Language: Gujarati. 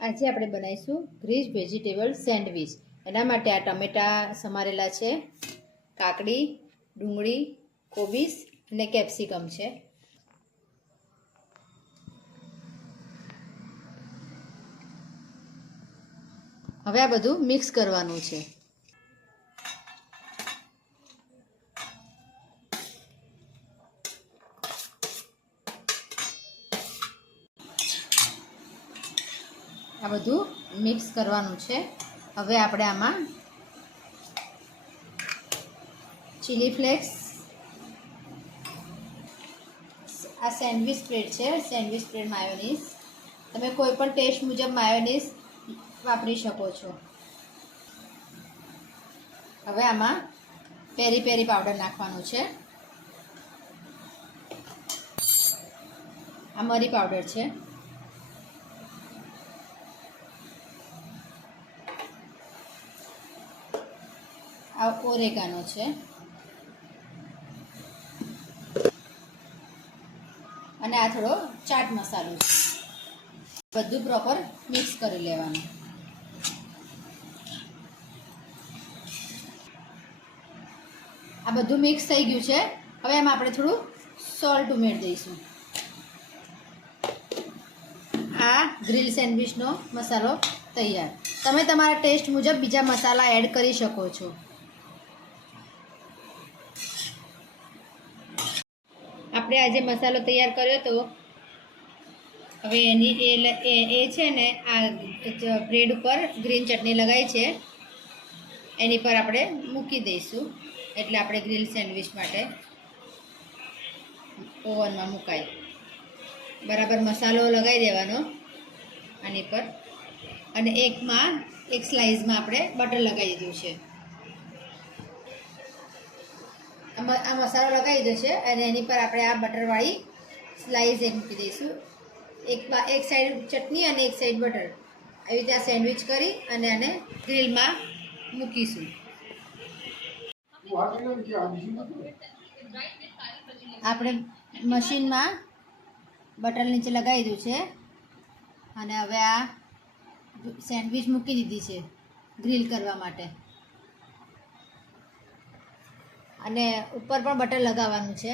આજે આપણે બનાવીશું ગ્રીન વેજીટેબલ સેન્ડવિચ। એના માટે આ ટમેટા સમારેલા છે, કાકડી, ડુંગળી, કોબીસ અને કેપ્સિકમ છે। હવે આ બધું મિક્સ કરવાનું છે। આ બધું મિક્સ કરવાનું છે। હવે આપણે આમાં ચીલી ફ્લેક્સ, આ સેન્ડવિચ સ્પ્રેડ છે, સેન્ડવિચ સ્પ્રેડ માયોનીઝ, તમે કોઈ પણ ટેસ્ટ મુજબ માયોનીઝ વાપરી શકો છો। હવે આમાં પેરી પેરી પાવડર નાખવાનું છે, આ મરી પાવડર છે, આ ઓરેગાનો છે અને આ થોડો ચાટ મસાલો છે। બધું પ્રોપર મિક્સ કરી લેવાનું। આ બધું મિક્સ થઈ ગયું છે। હવે એમાં આપણે થોડું સોલ્ટ ઉમેરી દઈશું। આ ગ્રીલ સેન્ડવિચનો મસાલો તૈયાર। તમે તમારા ટેસ્ટ મુજબ બીજા મસાલા એડ કરી શકો છો। આપણે આજે મસાલો તૈયાર કર્યો તો હવે એ છે ને આ બ્રેડ ઉપર ગ્રીન ચટણી લગાવી છે, એની પર આપણે મૂકી દઈશું, એટલે આપણે ગ્રીલ સેન્ડવિચ માટે ઓવનમાં મુકાય। બરાબર મસાલો લગાવી દેવાનો આની પર, અને એક સ્લાઇસમાં આપણે બટર લગાવી દીધું છે। આ મસાલો લગાવી દીધો છે અને એની પર આપણે આ બટરવાળી સ્લાઇસ મૂકી દઈશું। એક સાઈડ ચટણી અને એક સાઈડ બટર, આવી રીતે આ સેન્ડવિચ કરી અને આને ગ્રીલમાં મૂકીશું। આપણે મશીનમાં બટર નીચે લગાવી દીધું છે અને હવે આ સેન્ડવિચ મૂકી દીધી છે ગ્રીલ કરવા માટે, અને ઉપર પણ બટર લગાવવાનું છે।